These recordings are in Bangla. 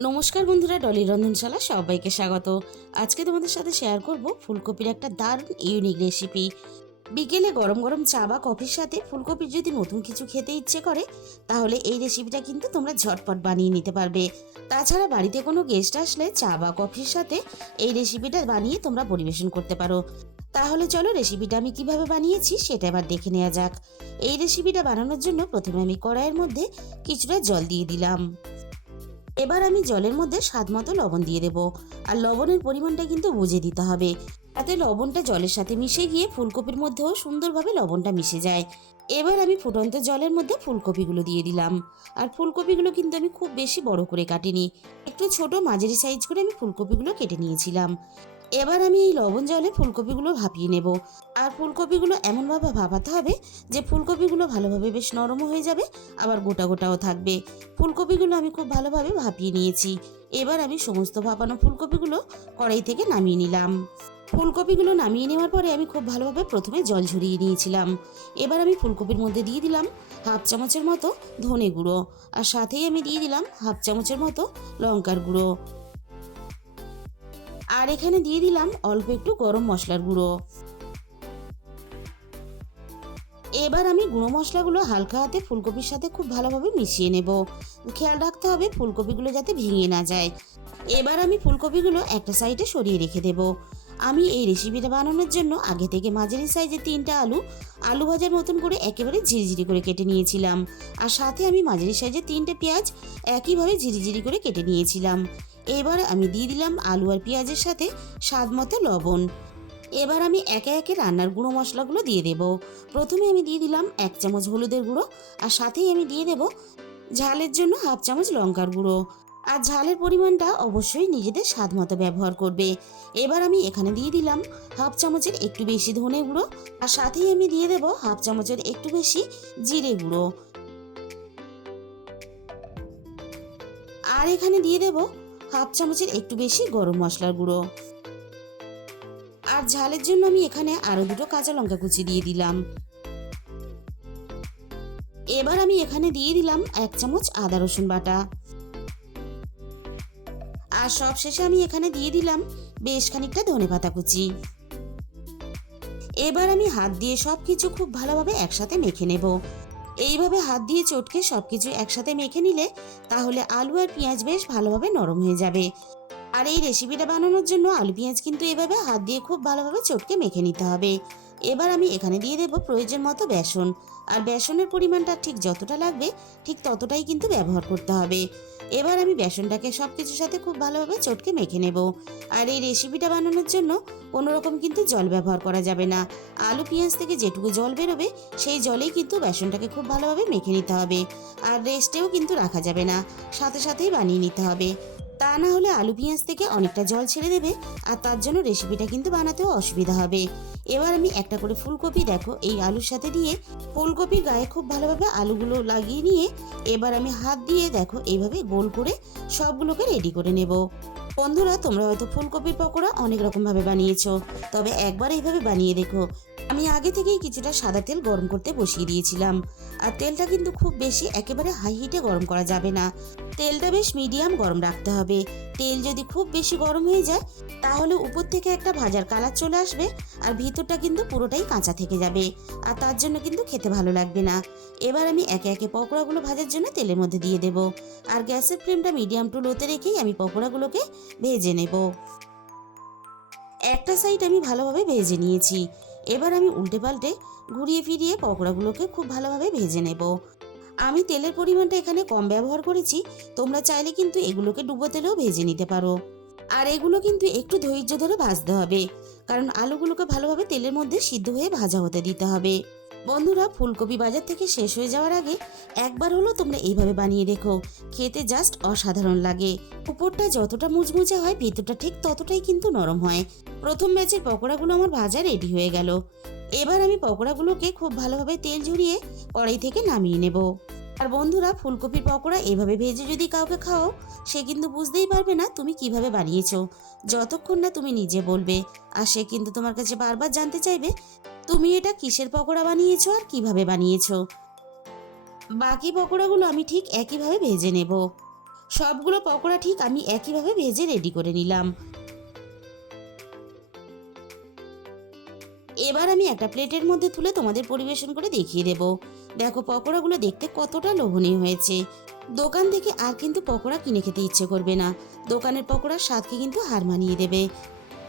নমস্কার বন্ধুরা, ডলি রন্ধনশালা সবাইকে স্বাগত। আজকে তোমাদের সাথে শেয়ার করব ফুলকপির একটা দারুণ ইউনিক রেসিপি। বিকেলে গরম গরম চা বা কফির সাথে ফুলকপির যদি নতুন কিছু খেতে ইচ্ছে করে, তাহলে এই রেসিপিটা কিন্তু তোমরা ঝটপট বানিয়ে নিতে পারবে। তাছাড়া বাড়িতে কোনো গেস্ট আসলে চা বা কফির সাথে এই রেসিপিটা বানিয়ে তোমরা পরিবেশন করতে পারো। তাহলে চলো রেসিপিটা আমি কিভাবে বানিয়েছি সেটা এবার দেখে নেওয়া যাক। এই রেসিপিটা বানানোর জন্য প্রথমে আমি কড়াইয়ের মধ্যে কিছুটা জল দিয়ে দিলাম। এবার আমি জলের মধ্যে স্বাদ মতো লবণ দিয়ে দেবো। আর লবণের পরিমাণটা কিন্তু বুঝে দিতে হবে, যাতে লবণটা জলের সাথে মিশে গিয়ে ফুলকপির মধ্যেও সুন্দরভাবে লবণটা মিশে যায়। এবার আমি ফুটন্ত জলের মধ্যে ফুলকপিগুলো দিয়ে দিলাম। আর ফুলকপিগুলো কিন্তু আমি খুব বেশি বড় করে কাটিনি, একটু ছোট মাঝারি সাইজ করে আমি ফুলকপিগুলো কেটে নিয়েছিলাম। এবার আমি এই লবণ জলে ফুলকপিগুলো ভাপিয়ে নেব। আর ফুলকপিগুলো এমনভাবে ভাপাতে হবে যে ফুলকপিগুলো ভালোভাবে বেশ নরমও হয়ে যাবে, আবার গোটা গোটাও থাকবে। ফুলকপিগুলো আমি খুব ভালোভাবে ভাপিয়ে নিয়েছি। এবার আমি সমস্ত ভাপানো ফুলকপিগুলো কড়াই থেকে নামিয়ে নিলাম। ফুলকপিগুলো নামিয়ে নেওয়ার পরে আমি খুব ভালোভাবে প্রথমে জল ঝরিয়ে নিয়েছিলাম। এবার আমি ফুলকপির মধ্যে দিয়ে দিলাম হাফ চামচের মতো ধনে গুঁড়ো, আর সাথেই আমি দিয়ে দিলাম হাফ চামচের মতো লঙ্কার গুঁড়ো। আর এখানে দিয়ে দিলাম অল্প একটু গরম মশলার গুঁড়ো। এবার আমি গুঁড়ো মশলাগুলো হালকা হাতে ফুলকপির সাথে খুব ভালোভাবে মিশিয়ে নেব। খেয়াল রাখতে হবে ফুলকপিগুলো যাতে ভেঙে না যায়। এবার আমি ফুলকপিগুলো একটা সাইডে সরিয়ে রেখে দেব। আমি এই রেসিপিটা বানানোর জন্য আগে থেকে মাঝারি সাইজে 3টা আলু ভাজার মতন করে একেবারে ঝিরিঝিরি করে কেটে নিয়েছিলাম। আর সাথে আমি মাঝারি সাইজে 3টে পেঁয়াজ একইভাবে ঝিরিঝিরি করে কেটে নিয়েছিলাম। এবার আমি দিয়ে দিলাম আলু আর পেঁয়াজের সাথে স্বাদ মতো লবণ। এবার আমি একে একে রান্নার গুঁড়ো মশলাগুলো দিয়ে দেব। প্রথমে আমি দিয়ে দিলাম 1 চামচ হলুদের গুঁড়ো, আর সাথেই আমি দিয়ে দেব ঝালের জন্য হাফ চামচ লঙ্কার গুঁড়ো। আর ঝালের পরিমাণটা অবশ্যই নিজেদের স্বাদ মতো ব্যবহার করবে। এবার আমি এখানে দিয়ে দিলাম হাফ চামচের একটু বেশি ধনে গুঁড়ো, আর সাথেই আমি দিয়ে দেব হাফ চামচের একটু বেশি জিরে গুঁড়ো। আর এখানে দিয়ে দেব হাফ চামচের একটু বেশি গরম মশলার গুঁড়ো। আর ঝালের জন্য আমি এখানে আরো 2টো কাঁচা লঙ্কা কুচি দিয়ে দিলাম। এবার আমি এখানে দিয়ে দিলাম 1 চামচ আদা রসুন বাটা। আর সবশেষে আমি এখানে দিয়ে দিলাম বেশ খানিকটা ধনেপাতা কুচি। এবার আমি হাত দিয়ে সবকিছু খুব ভালোভাবে একসাথে মেখে নেব। এইভাবে হাত দিয়ে চটকে সবকিছু একসাথে মেখে নিলে তাহলে আলু আর পেঁয়াজ বেশ ভালোভাবে নরম হয়ে যাবে। আর এই রেসিপিটা বানানোর জন্য আলু পেঁয়াজ কিন্তু এভাবে হাত দিয়ে খুব ভালোভাবে চটকে মেখে নিতে হবে। এবার আমি এখানে দিয়ে দেব প্রয়োজন মতো বেসন। আর বেসনের পরিমাণটা ঠিক যতটা লাগবে ঠিক ততটাই কিন্তু ব্যবহার করতে হবে। এবার আমি বেসনটাকে সব কিছুর সাথে খুব ভালোভাবে চটকে মেখে নেব। আর এই রেসিপিটা বানানোর জন্য কোনো রকম কিন্তু জল ব্যবহার করা যাবে না। আলু পেঁয়াজ থেকে যেটুকু জল বেরোবে সেই জলেই কিন্তু বেসনটাকে খুব ভালোভাবে মেখে নিতে হবে। আর রেস্টেও কিন্তু রাখা যাবে না, সাথে সাথেই বানিয়ে নিতে হবে। তা না হলে আলু পেঁয়াজ থেকে অনেকটা জল ছেড়ে দেবে, আর তার জন্য রেসিপিটা কিন্তু বানাতেও অসুবিধা হবে। এবার আমি একটা করে ফুলকপি দেখো এই আলুর সাথে দিয়ে ফুলকপির গায়ে খুব ভালোভাবে আলুগুলো লাগিয়ে নিয়ে এবার আমি হাত দিয়ে দেখো এইভাবে গোল করে সবগুলোকে রেডি করে নেব। বন্ধুরা, তোমরা হয়তো ফুলকপির পকোড়া অনেক রকমভাবে বানিয়েছো, তবে একবার এইভাবে বানিয়ে দেখো। আমি আগে থেকেই কিছুটা সাদা তেল গরম করতে বসিয়ে দিয়েছিলাম। আর তেলটা কিন্তু খুব বেশি একেবারে হাই হিটে গরম করা যাবে না, তেলটা বেশ মিডিয়াম গরম রাখতে হবে। তেল যদি খুব বেশি গরম হয়ে যায় তাহলে উপর থেকে একটা ভাজার কালার চলে আসবে, আর ভিতরটা কিন্তু পুরোটাই কাঁচা থেকে যাবে, আর তার জন্য কিন্তু খেতে ভালো লাগবে না। এবার আমি একে একে পকোড়াগুলো ভাজার জন্য তেলের মধ্যে দিয়ে দেব। আর গ্যাসের ফ্লেমটা মিডিয়াম টু লোতে রেখেই আমি পকোড়াগুলোকে ভেজে নেব। একটা সাইড আমি ভালোভাবে ভেজে নিয়েছি। এবার আমি উল্টে পাল্টে ঘুরিয়ে ফিরিয়ে পকোড়াগুলোকে খুব ভালোভাবে ভেজে নেব। আমি তেলের পরিমাণটা এখানে কম ব্যবহার করেছি, তোমরা চাইলে কিন্তু এগুলোকে ডুবো তেলেও ভেজে নিতে পারো। আর এগুলো কিন্তু একটু ধৈর্য ধরে ভাজতে হবে, কারণ আলুগুলোকে ভালোভাবে তেলের মধ্যে সিদ্ধ হয়ে ভাজা হতে দিতে হবে। বন্ধুরা, ফুলকপি বাজার থেকে শেষ হয়ে যাওয়ার আগে একবার হলো তোমরা এইভাবে বানিয়ে দেখো, খেতে জাস্ট অসাধারণ লাগে। উপরটা যতটা মুচমুচে হয় ভেতরটা ঠিক ততটাই কিন্তু নরম হয়। প্রথম ব্যাচের পকোড়াগুলো আমার ভাজা রেডি হয়ে গেল। এবার আমি পকোড়াগুলোকে খুব ভালোভাবে তেল ঝরিয়ে কড়াই থেকে নামিয়ে নেব। আর বন্ধুরা, ফুলকপির পকোড়া এভাবে ভেজে যদি কাউকে খাও, সে কিন্তু বুঝতেই পারবে না তুমি কিভাবে বানিয়েছো, যতক্ষণ না তুমি নিজে বলবে। আর সে কিন্তু তোমার কাছে বারবার জানতে চাইবে তুমি এটা কিসের পকোড়া বানিয়েছো আর কিভাবে বানিয়েছো। বাকি পকোড়াগুলো আমি ঠিক একইভাবে ভেজে নেব। সবগুলো পকোড়া ঠিক আমি একইভাবে ভেজে রেডি করে নিলাম। এবার আমি একটা প্লেটের মধ্যে তুলে তোমাদের পরিবেশন করে দেখিয়ে দেব। দেখো পকোড়াগুলো দেখতে কতটা লোভনীয় হয়েছে। দোকান থেকে আর কিন্তু পকোড়া কিনে খেতে ইচ্ছে করবে না। দোকানের পকোড়ার স্বাদকে কিন্তু হার মানিয়ে দেবে।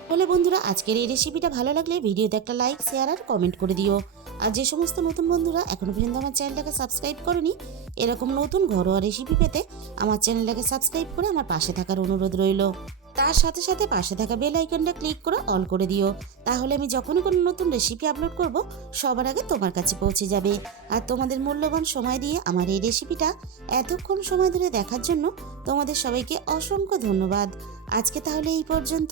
বলে বন্ধুরা, আজকের এই রেসিপিটা ভালো লাগলে ভিডিওতে একটা লাইক, শেয়ার আর কমেন্ট করে দিও। আর যে সমস্ত নতুন বন্ধুরা এখনো পর্যন্ত আমার চ্যানেলটাকে সাবস্ক্রাইব করনি, এরকম নতুন ঘরোয়া রেসিপি পেতে আমার চ্যানেলটাকে সাবস্ক্রাইব করে আমার পাশে থাকার অনুরোধ রইল। তার সাথে সাথে পাশে থাকা বেল আইকনটা ক্লিক করে অল করে দিও। তাহলে আমি যখনই কোনো নতুন রেসিপি আপলোড করব সবার আগে তোমার কাছে পৌঁছে যাবে। আর তোমাদের মূল্যবান সময় দিয়ে আমার এই রেসিপিটা এতক্ষণ সময় ধরে দেখার জন্য তোমাদের সবাইকে অসংখ্য ধন্যবাদ। আজকে তাহলে এই পর্যন্ত।